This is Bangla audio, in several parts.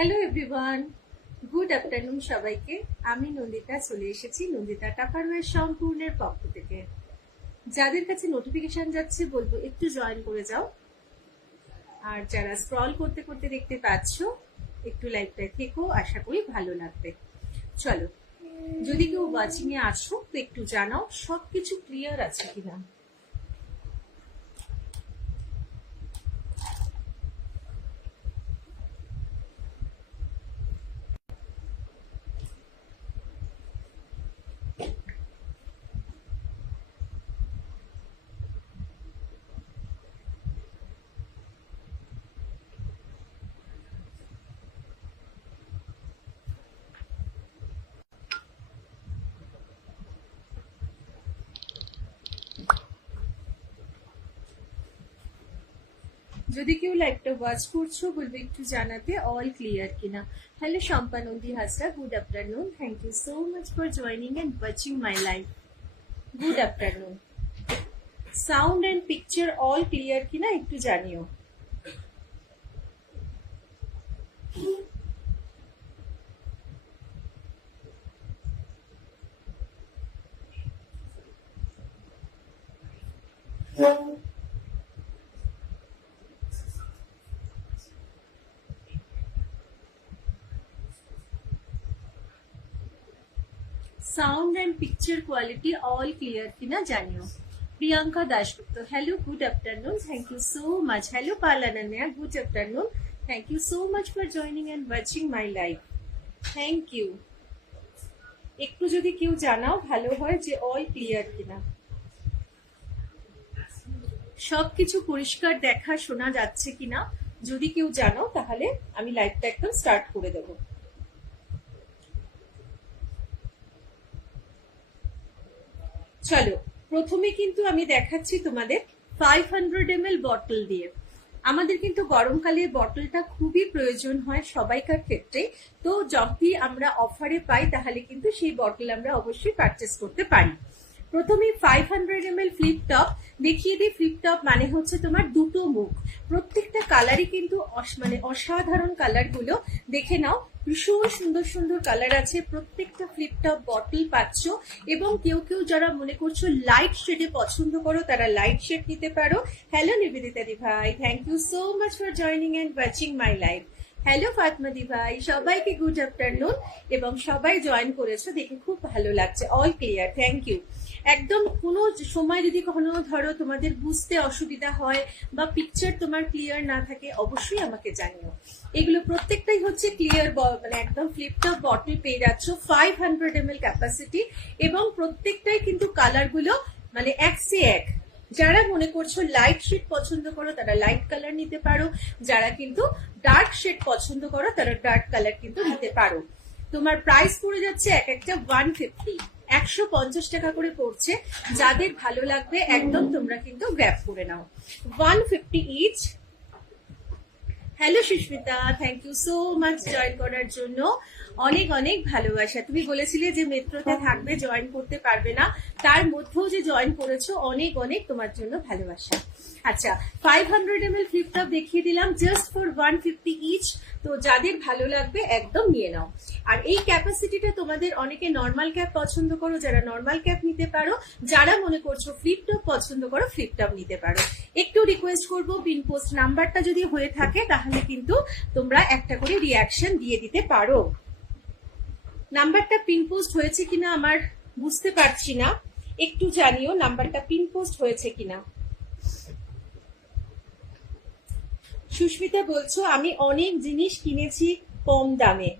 হ্যালো এভরিওয়ান, গুড আফটারনুন সবাইকে। আমি নন্দিতা চলে এসেছি নন্দিতা টাপারওয়্যার সম্পূর্ণের পক্ষ থেকে। যাদের কাছে নোটিফিকেশন যাচ্ছে বলবো একটু জয়েন করে যাও, আর যারা স্ক্রল করতে করতে দেখতে পাচ্ছ একটু লাইভটায় থেকো, আশা করি ভালো লাগবে। চলো, যদি কেউ ওয়াচিং এ আসো তো একটু জানাও সবকিছু ক্লিয়ার আছে কিনা। যদি কেউ লাইভটা ওয়াচ করছো বলবে একটু জানাতে অল ক্লিয়ার কিনা। Hello Shampa Nandi Hazra, good afternoon, thank you so much for joining and watching my live. Good afternoon. Sound and picture all clear কিনা একটু জানিও। Sound and picture quality all clear কিনা জানিও। Priyanka Dasgupta, hello good afternoon, thank you so much. Hello পালানান্যা, good afternoon, thank you so much for joining and watching my live. Thank you. একটু যদি কেউ জানাও ভালো হয় যে অল ক্লিয়ার কিনা। সবকিছু পরিষ্কার দেখা শোনা যাচ্ছে কিনা যদি কেউ জানো তাহলে আমি লাইভটা একদম স্টার্ট করে দেবো। চলো, প্রথমে কিন্তু আমি দেখাচ্ছি তোমাদের 500 ml বটল দিয়ে। আমাদের কিন্তু গরমকালে বটলটা খুবই প্রয়োজন হয় সবাইকার ক্ষেত্রে। তো যদি আমরা অফারে পাই তাহলে কিন্তু সেই বটল আমরা অবশ্যই পারচেস করতে পারি। প্রথমে 500 ml ফ্লিপ টপ দেখিয়ে দিই। ফ্লিপ টপ মানে হচ্ছে তোমার দুটো মুখ। প্রত্যেকটা কালারই কিন্তু মানে অসাধারণ কালার গুলো দেখে নাও, ভীষণ সুন্দর সুন্দর কালার আছে। প্রত্যেকটা ফ্লিপ টপ বটল পাচ্ছ, এবং কেউ কেউ যারা মনে করছো লাইট শেডে পছন্দ করো তারা লাইট শেড নিতে পারো। হ্যালো নিবেদিতা দি ভাই, thank you so much for joining and watching my live. Hello Fatma দি ভাই, সবাইকে গুড আফটারনুন, এবং সবাই জয়েন করেছো দেখে খুব ভালো লাগছে। All clear, thank you. একদম কোনো সময় যদি কখনো ধরো তোমাদের বুঝতে অসুবিধা হয় বা পিকচার তোমার ক্লিয়ার না থাকে অবশ্যই আমাকে জানিও। এগুলো প্রত্যেকটাই হচ্ছে ক্লিয়ার, মানে একদম ফ্লিপটপ বটল পেয়ে যাচ্ছ, 500 ml ক্যাপাসিটি, এবং প্রত্যেকটাই কিন্তু কালার গুলো মানে এক সে এক। যারা মনে করছো লাইট শেড পছন্দ করো তারা লাইট কালার নিতে পারো, যারা কিন্তু ডার্ক শেড পছন্দ করো তারা ডার্ক কালার কিন্তু নিতে পারো। তোমার প্রাইস পড়ে যাচ্ছে এক একটা 150, 150 টাকা করে পড়ছে। যাদের ভালো লাগবে একদম তোমরা কিন্তু গ্র্যাব করে নাও। 150 each. Hello Susmita, thank you so much join করার জন্য। অনেক অনেক ভালোবাসা। তুমি বলেছিলে যে মেট্রোতে থাকবে, জয়েন করতে পারবে না, তার মধ্যেও যে জয়েন করেছো অনেক অনেক তোমার জন্য ভালোবাসা। আচ্ছা, 500 ml ফ্লিপ টপ দেখিয়ে দিলাম জাস্ট ফর 150 ইচ। তো যাদের ভালো লাগবে একদম নিয়ে নাও। আর এই ক্যাপাসিটিটা তোমাদের অনেকে নর্মাল ক্যাপ পছন্দ করো, যারা নর্মাল ক্যাপ নিতে পারো, যারা মনে করছো ফ্লিপ টপ পছন্দ করো ফ্লিপ টপ নিতে পারো। একটু রিকোয়েস্ট করবো, পিন পোস্ট নাম্বারটা যদি হয়ে থাকে তাহলে কিন্তু তোমরা একটা করে রিয়াকশন দিয়ে দিতে পারো। নাম্বারটা পিন পোস্ট হয়েছে কিনা আমার বুঝতে পারছি না, একটু জানিও নাম্বারটা পিন পোস্ট হয়েছে কিনা। সুস্মিতা বলছো আমি অনেক জিনিস কিনেছি কম দামে।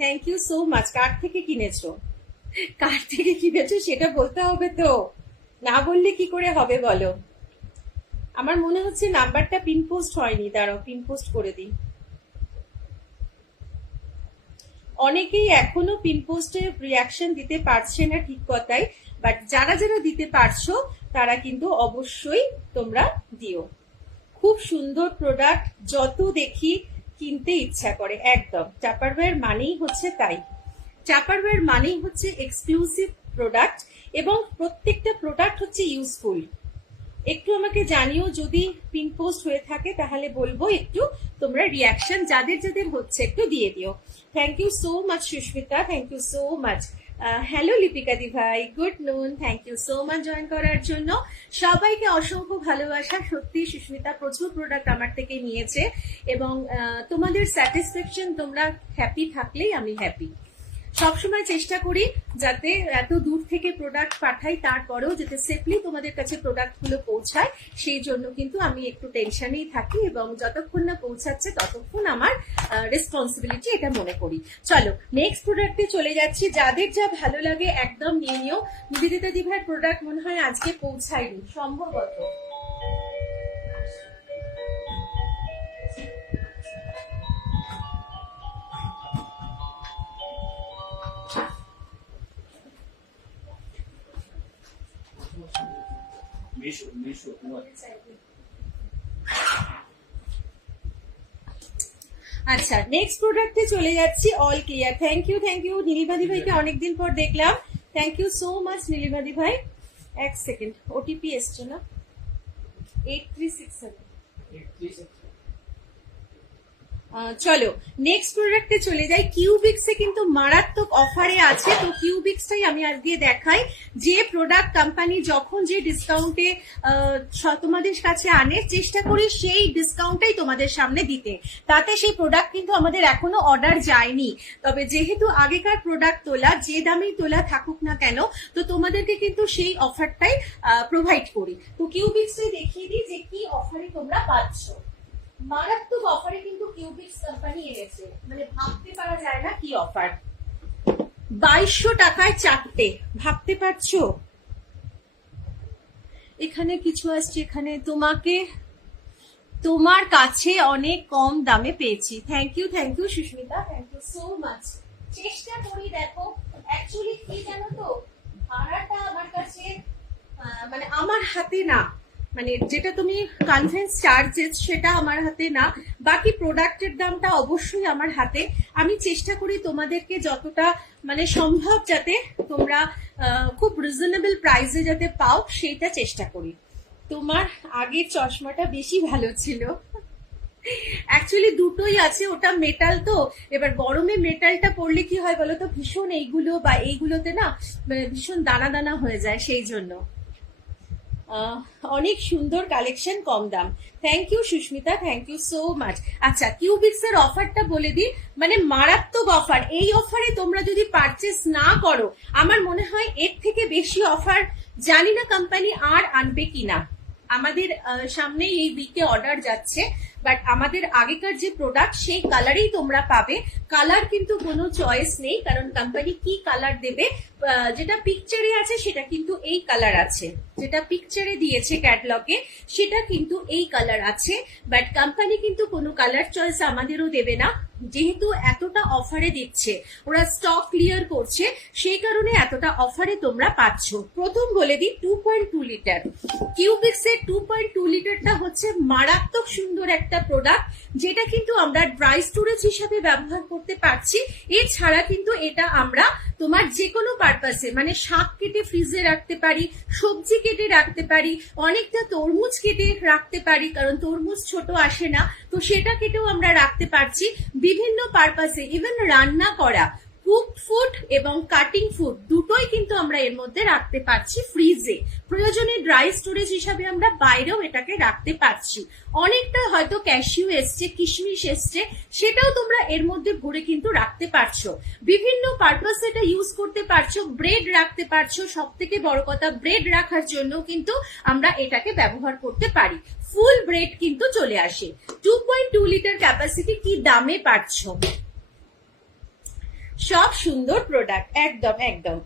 Thank you so much. কার থেকে কিনেছো, কার থেকে কিনেছো সেটা বলতে হবে তো, না বললে কি করে হবে বলো। আমার মনে হচ্ছে নাম্বারটা পিন পোস্ট হয়নি, দাঁড়াও পিন পোস্ট করে দিই। অনেকেই এখনো পিন পোস্টে রিয়াকশন দিতে পারছে না, ঠিক কথাই, বাট যারা যারা দিতে পারছো তারা কিন্তু অবশ্যই তোমরা দিও। খুব সুন্দর প্রোডাক্ট, যত দেখি কিনতে ইচ্ছা করে। একদম টাপারওয়্যার মানেই হচ্ছে তাই। টাপারওয়্যার মানেই হচ্ছে এক্সক্লুসিভ প্রোডাক্ট, এবং প্রত্যেকটা প্রোডাক্ট হচ্ছে ইউজফুল। একটু আমাকে জানিও যদি পিন পোস্ট হয়ে থাকে, তাহলে বলবো একটু তোমরা রিয়াকশন যাদের যাদের হচ্ছে একটু দিয়ে দিও। Thank you so much Sushmita, thank you so much. Hello Lipika দি ভাই, good noon, thank you so much join করার জন্য। সবাইকে অসংখ্য ভালোবাসা। সত্যি সুস্মিতা প্রচুর প্রোডাক্ট আমার থেকে নিয়েছে এবং তোমাদের স্যাটিসফ্যাকশন, তোমরা হ্যাপি থাকলেই আমি হ্যাপি। সবসময় চেষ্টা করি যাতে এত দূর থেকে প্রোডাক্ট পাঠাই, তারপরেও যাতে সেফলি তোমাদের কাছে প্রোডাক্ট গুলো পৌঁছায়, সেই জন্য কিন্তু আমি একটু টেনশনেই থাকি এবং যতক্ষণ না পৌঁছাচ্ছে ততক্ষণ আমার রেসপন্সিবিলিটি এটা মনে করি। চলো নেক্সট প্রোডাক্টে চলে যাচ্ছি। যাদের যা ভালো লাগে একদম নিয়ে নিও। নিবেদিতা দি ভাইয়ের প্রোডাক্ট মনে হয় আজকে পৌঁছায়নি সম্ভবত। আচ্ছা নেক্সট প্রোডাক্টে চলে যাচ্ছি। অল ক্লিয়ার, থ্যাংক ইউ নীলিমাদি ভাইকে অনেকদিন পর দেখলাম। থ্যাংক ইউ সো মাচ নীলিমাদি ভাই। এক সেকেন্ড, ওটিপি এসছে না, 8367। চলো নেক্সট প্রোডাক্টে চলে যাই। কিউবিক্সে কিন্তু মারাত্মক অফারে আছে, তো কিউবিক্সটাই আমি আজকে দেখাই। যে প্রোডাক্ট কোম্পানি যখন যে ডিসকাউন্টে তোমাদের কাছে আনে, চেষ্টা করি সেই ডিসকাউন্টটাই তোমাদের সামনে দিতে, তাতে সেই প্রোডাক্ট কিন্তু আমাদের এখনো অর্ডার যায়নি। তবে যেহেতু আগেকার প্রোডাক্ট তোলা, যে দামেই তোলা থাকুক না কেন, তো তোমাদেরকে কিন্তু সেই অফারটাই প্রোভাইড করি। তো কিউবিক্সে দেখিয়ে দিই যে কি অফারে তোমরা পাচ্ছ। মারাত্মক অফারে কিন্তু কিউবিক্স কোম্পানি এনেছে, মানে ভাবতে পারা যায় না কি অফার। 2200 টাকায় 4টে, ভাবতে পারছো? এখানে কিছু আসছে, এখানে তোমাকে তোমার কাছে অনেক কম দামে পেয়েছি। Thank you Susmita, thank you so much. চেষ্টা করি, দেখো অ্যাকচুয়ালি কি জানো তো, ভাড়াটা আমার কাছে মানে আমার হাতে না, মানে যেটা তুমি কনভেন্স চার্জেস সেটা আমার হাতে না, বাকি প্রোডাক্টের দামটা অবশ্যই আমার হাতে। আমি চেষ্টা করি তোমাদেরকে যতটা মানে সম্ভব যাতে তোমরা খুব রিজনেবল প্রাইসে যাতে পাও, সেইটা চেষ্টা করি। তোমার আগের চশমাটা বেশি ভালো ছিল। অ্যাকচুয়ালি দুটোই আছে, ওটা মেটাল তো, এবার গরমে মেটালটা পড়লে কি হয় বলতো, ভীষণ এইগুলো বা এইগুলোতে না ভীষণ দানা দানা হয়ে যায়, সেই জন্য। অনেক সুন্দর কালেকশন, কম দাম। Thank you Susmita, thank you so much. আচ্ছা কিউবিক্স এর অফারটা বলে দিই, মানে মারাত্মক অফার। এই অফারে তোমরা যদি পারচেস না করো, আমার মনে হয় এর থেকে বেশি অফার জানি না কোম্পানি আর আনবে কিনা। আমাদের সামনে এই উইকে অর্ডার যাচ্ছে, বাট আমাদের আগেকার যে প্রোডাক্ট সেই কালারই তোমরা পাবে। কালার কিন্তু কোনো চয়েস নেই, কারণ কোম্পানি কি কালার দেবে, যেটা পিকচারে আছে সেটা কিন্তু এই কালার আছে, যেটা পিকচারে দিয়েছে ক্যাটলগে সেটা কিন্তু এই কালার আছে, বাট কোম্পানি কিন্তু কোনো কালার চয়েস আমাদেরও দেবে না। যেহেতু এতটা অফারে দিচ্ছে, ওরা স্টক ক্লিয়ার করছে, সেই কারণে এতটা অফারে তোমরা পাচ্ছ। প্রথম বলে দিই 2.2 লিটার কিউবিক্স এর 2.2 লিটারটা হচ্ছে মারাত্মক সুন্দর একটা প্রোডাক্ট, যেটা কিন্তু আমরা ড্রাই স্টোরেজ হিসাবে ব্যবহার করতে পারছি। এছাড়া কিন্তু এটা আমরা তোমার যে কোনো পারপাসে, মানে শাক কেটে ফ্রিজে রাখতে পারি, সবজি কেটে রাখতে পারি, অনেকটা তরমুজ কেটে রাখতে পারি, কারণ তরমুজ ছোট আসে না, তো সেটা কেটেও আমরা রাখতে পারছি বিভিন্ন পারপাসে। ইভেন রান্না করা কুকড ফুড এবং কাটিং ফুড দুটোই কিন্তু আমরা এর মধ্যে রাখতে পারছি ফ্রিজে। প্রয়োজনে ড্রাই স্টোরেজ হিসাবে আমরা বাইরেও এটাকে রাখতে পারছি। অনেকটা হয়তো ক্যাশিউ এসছে, কিশমিশ এসছে, সেটাও তোমরা এর মধ্যে ভরে কিন্তু রাখতে পারছো। বিভিন্ন পারপাসে এটা ইউজ করতে পারছো। ব্রেড রাখতে পারছো, সব থেকে বড় কথা ব্রেড রাখার জন্য কিন্তু আমরা এটাকে ব্যবহার করতে পারি। ফুল ব্রেড কিন্তু চলে আসে। 2.2 লিটার ক্যাপাসিটি, কি দামে পাচ্ছ। সব সুন্দর প্রোডাক্ট, একদম একদম।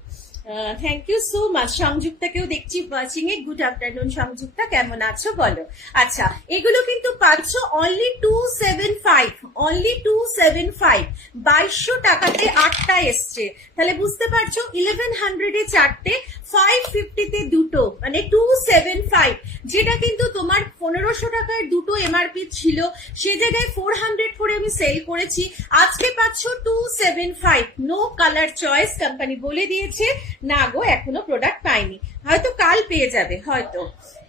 Thank you so much. সংযুক্তাকেও দেখছি ওয়াচিং এ। গুড আফটারনুন সংযুক্তা, কেমন আছো বলো। আচ্ছা এগুলো কিন্তু পাচ্ছ অনলি 275, অনলি 275। 2200 টাকাতে 8টা এসছে, তাহলে বুঝতে পারছো 1100 এ 4টে, 550 তে দুটো, মানে 275। যেটা কিন্তু তোমার 1500 টাকায় দুটো এমআরপি ছিল, সে জায়গায় 400 করে আমি সেল করেছি, আজকে পাচ্ছ 275। নো কালার চয়েস, কোম্পানি বলে দিয়েছে না গো এখনো প্রোডাক্ট পাইনি, হয়তো কাল পেয়ে যাবে হয়তো।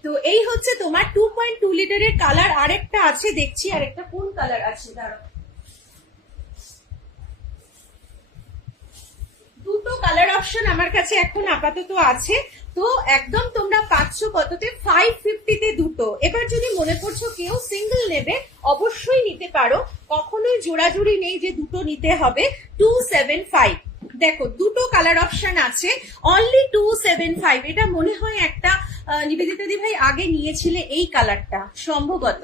তো এই হচ্ছে তোমার 2.2 লিটারের কালার। আরেকটা আছে দেখছি, আরেকটা কোন কালার আছে দাঁড়াও, দুটো কালার অপশন আমার কাছে এখন আপাতত আছে। তো একদম তোমরা পাচ্ছ কততে, 550 দুটো। এবার যদি মনে করছো কেউ সিঙ্গেল নেবে অবশ্যই নিতে পারো, কখনোই জোড়াজুড়ি নেই যে দুটো নিতে হবে। 275 দেখো দুটো কালার অপশন আছে, অনলি 275। এটা মনে হয় একটা নিবেদিতা দি ভাই আগে নিয়েছিলে এই কালারটা সম্ভবত।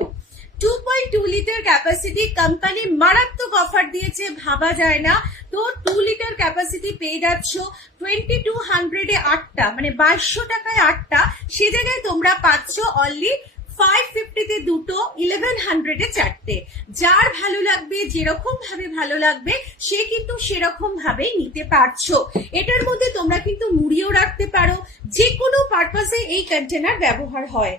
2.2 লিটার ক্যাপাসিটি, কোম্পানি মারাত্মক অফার দিয়েছে ভাবা যায় না। তো 2 লিটার ক্যাপাসিটি পেয়ে যাচ্ছ 2200 এ 8টা, মানে 2200 টাকায় 8টা। সে জায়গায় তোমরা পাচ্ছ অনলি 550 দুটো, 1100 এ 4টে। যার ভালো লাগবে, যেরকম ভাবে ভালো লাগবে সে কিন্তু সেরকম ভাবেই নিতে পারছো। এটার মধ্যে তোমরা কিন্তু মুড়িও রাখতে পারো, যে কোনো পারপাসে এই কন্টেনার ব্যবহার হয়।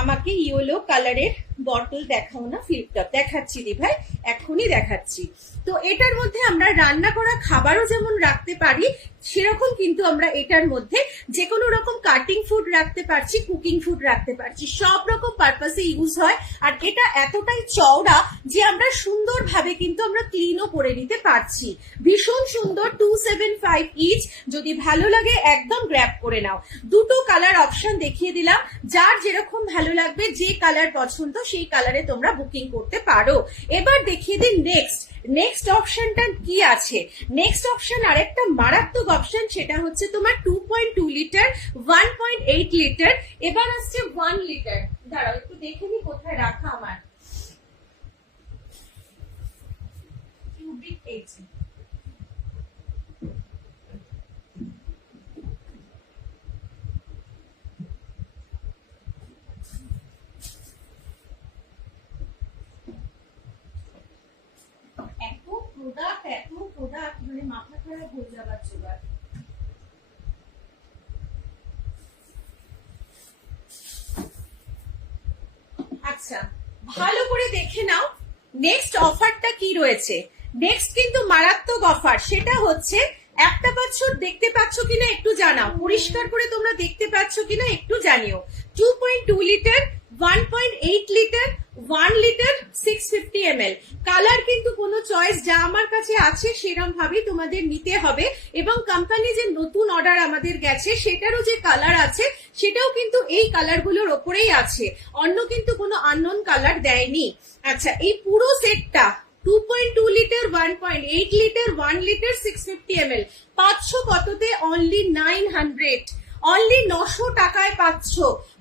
আমাকে ইয়েলো কালারের বটল দেখাও না, ফ্লিপটপ দেখাচ্ছি দি ভাই, এখনই দেখাচ্ছি। তো এটার মধ্যে আমরা রান্না করা খাবারও যেমন রাখতে পারি, সেরকম কিন্তু আমরা এটার মধ্যে যে কোনো রকম কাটিং ফুড রাখতে পারছি, কুকিং ফুড রাখতে পারছি, সব রকম পারপাসে ইউজ হয়। আর এটা এতটাই চওড়া যে আমরা সুন্দরভাবে কিন্তু আমরা ক্লিনও করে নিতে পারছি। ভীষণ সুন্দর, 275 ইচ। যদি ভালো লাগে একদম গ্র্যাব করে নাও। দুটো কালার অপশন দেখিয়ে দিলাম, যার যেরকম ভালো লাগবে, যে কালার পছন্দ সেই কালারে তোমরা বুকিং করতে পারো। এবার দেখিয়ে দিন নেক্সট অপশনটা কি আছে। নেক্সট অপশন আরেকটা মারাত্মক অপশন, সেটা হচ্ছে তোমার 2.2 লিটার, 1.8 লিটার, এবার আসছে 1 লিটার। দাঁড়াও একটু দেখে নি কোথায় রাখা আমার কিউবিক এইচ। এত প্রোডাক্ট মানে মাথা খারাপ হয়ে যাবার জোগাড়। আচ্ছা ভালো করে দেখে নাও নেক্সট অফারটা কি রয়েছে। নেক্সট কিন্তু মারাত্মক অফার, সেটা হচ্ছে একটা পাচ্ছ, দেখতে পাচ্ছ কিনা একটু জানাও, পরিষ্কার করে তোমরা দেখতে পাচ্ছ কিনা একটু জানিও। 2.2 litre, 1.8 litre, 1 litre, 650 ml। Colour কিন্তু কোনো চয়েস, যা আমার কাছে আছে সেরকম ভাবেই তোমাদের নিতে হবে। এবং কোম্পানি যে নতুন অর্ডার আমাদের গেছে সেটারও যে কালার আছে সেটাও কিন্তু এই কালারগুলোর ওপরেই আছে, অন্য কিন্তু কোনো আননোন কালার দেয়নি। আচ্ছা এই পুরো সেটটা 2.2 লিটার, 1.8 লিটার, 1 লিটার, 650 ml পাচ্ছ কততে, অনলি 900, অনলি 900 টাকায় পাচ্ছ।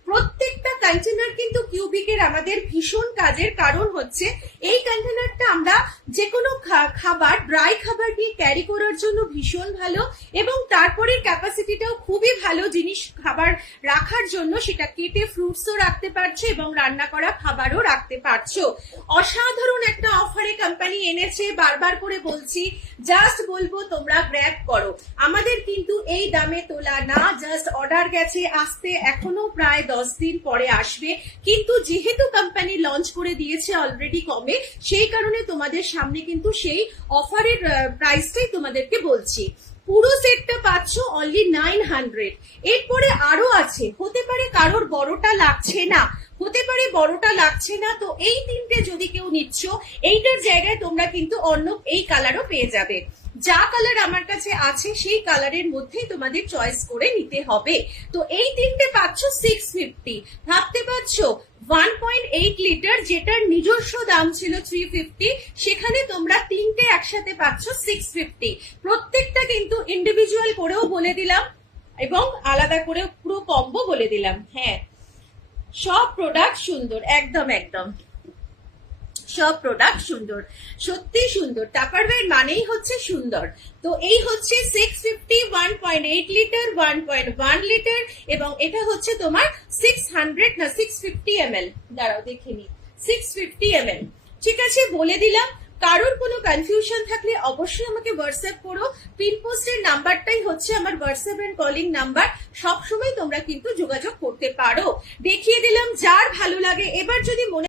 প্রত্যেকটা কন্টেনার কিন্তু কিউবিকের আমাদের ভীষণ কাজের, কারণ হচ্ছে এই কন্টেনারটা আমরা যে কোনো খাবার, ড্রাই খাবার নিয়ে ক্যারি করার জন্য ভীষণ ভালো, এবং তারপরে ক্যাপাসিটিটাও খুবই ভালো জিনিস খাবার রাখার জন্য। সেটা কেটে ফ্রুটসও রাখতে পারছো এবং রান্না করা খাবারও রাখতে পারছো। অসাধারণ একটা অফারে কোম্পানি এনেছে, বারবার করে বলছি, জাস্ট বলবো তোমরা গ্র্যাব করো। আমাদের কিন্তু এই দামে তোলা না, জাস্ট অর্ডার গেছে, আসতে এখনো প্রায় 10 দিন পরে আসবে। কিন্তু যেহেতু কোম্পানি লঞ্চ করে দিয়েছে অলরেডি কমে, সেই কারণে তোমাদের সামনে কিন্তু সেই অফারের প্রাইসটাই তোমাদেরকে বলছি। পুরো সেটটা পাচ্ছ অনলি 900। এরপরে আরো আছে, হতে পারে কারোর বড়টা লাগছে না, হতে পারে বড়টা লাগছে না, তো এই তিনটে যদি কেউ নিচ্ছ, এইটার জায়গায় তোমরা কিন্তু অন্য এই কালারও পেয়ে যাবে। যা কালার আমার কাছে আছে সেই কালারের মধ্যেই তোমাদের চয়েস করে নিতে হবে। তো এই তিনটে পাচ্ছ 650। ভাবতে পারছো 1.8 লিটার, যেটার নিজস্ব দাম ছিল 350, সেখানে তোমরা তিনটে একসাথে পাচ্ছ 650। প্রত্যেকটা কিন্তু ইন্ডিভিজুয়াল করেও বলে দিলাম এবং আলাদা করে পুরো কম্বো বলে দিলাম। হ্যাঁ সব প্রোডাক্ট সুন্দর, একদম একদম সব প্রোডাক্ট সুন্দর, সত্যি সুন্দর। টাপারওয়্যার মানেই হচ্ছে সুন্দর। তো এই হচ্ছে 650, 1.8 লিটার, 1.1 লিটার, এবং এটা হচ্ছে তোমার 600 না 650 ml। দাঁড়াও দেখে নি, 650 ml। ঠিক আছে বলে দিলাম। কারোর কোনো কনফিউশন থাকলে অবশ্যই আমাকে হোয়াটসঅ্যাপ করো। পিন পোস্টের নাম্বারটাই হচ্ছে আমার হোয়াটসঅ্যাপ এন্ড কলিং নাম্বার, সবসময় তোমরা কিন্তু যোগাযোগ করতে পারো। দেখিয়ে দিলাম, যার ভালো লাগে। এবার যদি মনে